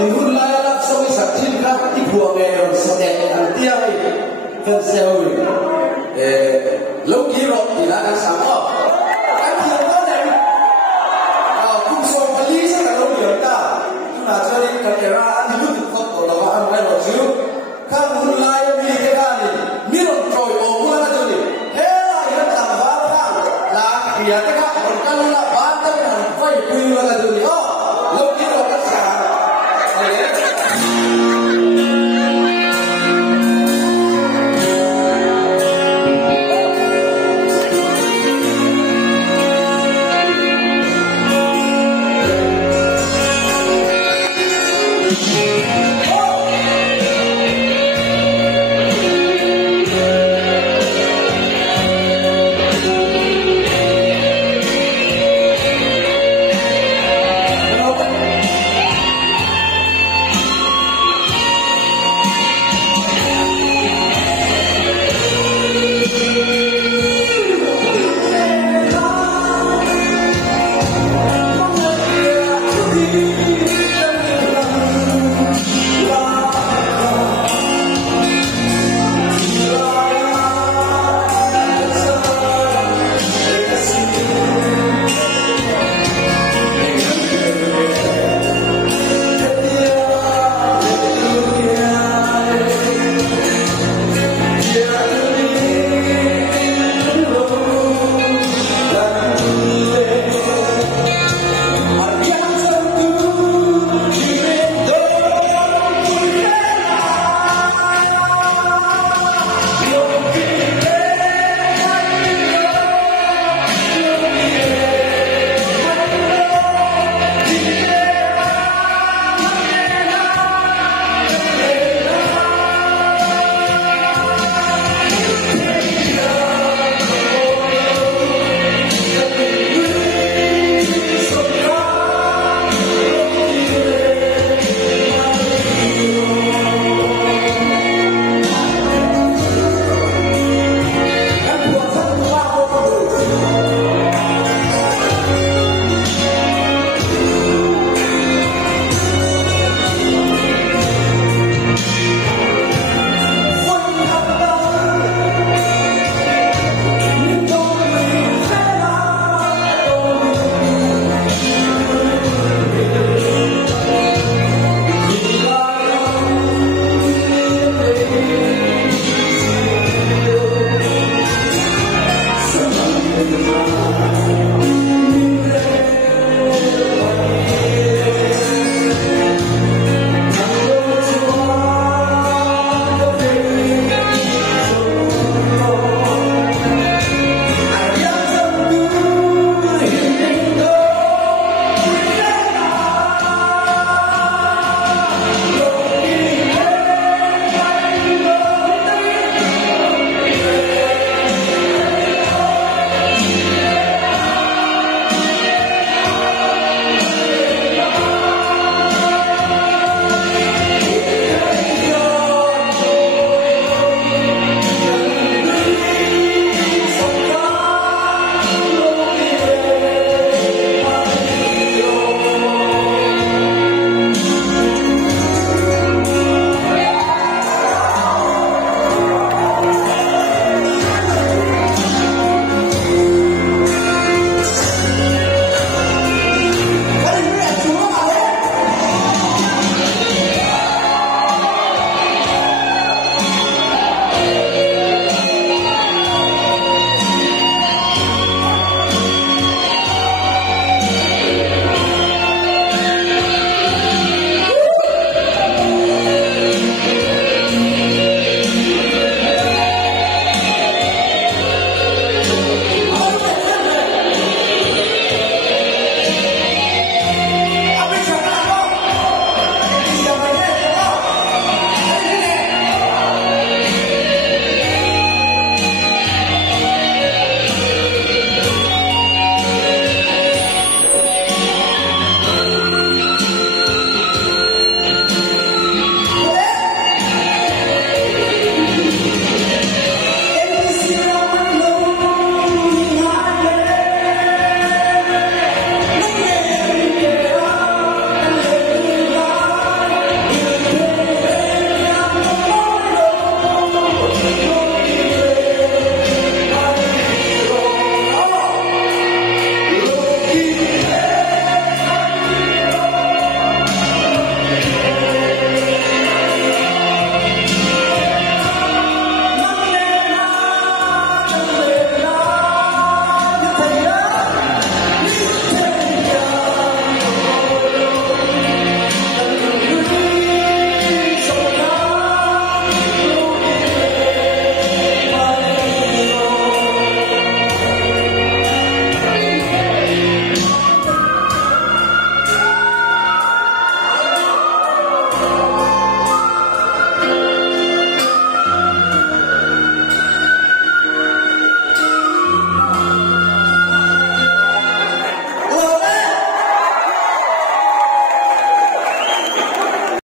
in hun lai lak so i sak thin kha i phua nge ron sa nek an tia i kan sewi lo ki ro ti la kan sa mo kan thi mo ne kum so pali sa ka lo yo ta na cha ni ka era ni lu ko ko la wa an mai ro chu kan hun lai mi ke ga ni mi ron troi o mu la chu ni he ai ka ta ba la la ya ta ka on kan la ba ta ka fai pu la ka chu ni lo ki ro ka sa Yeah.